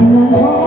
Oh.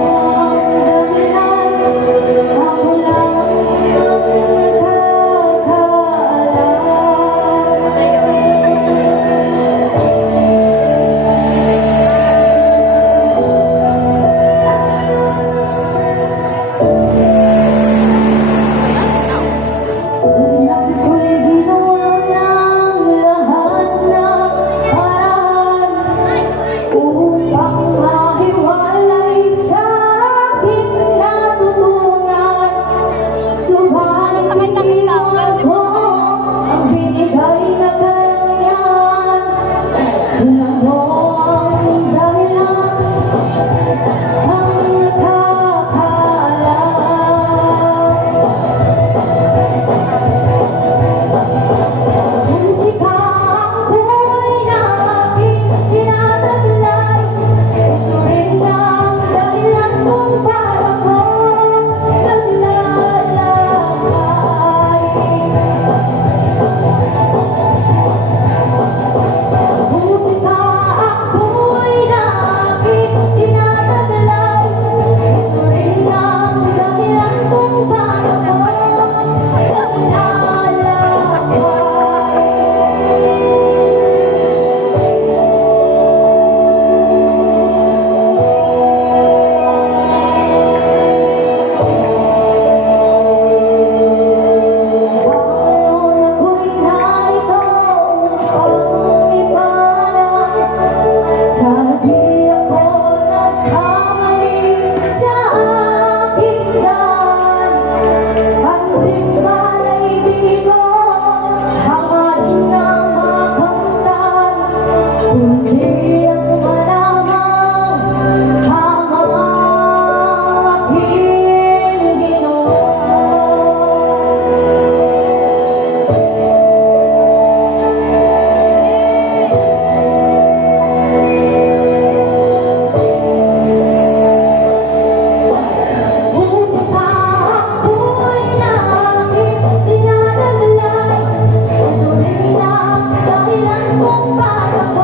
para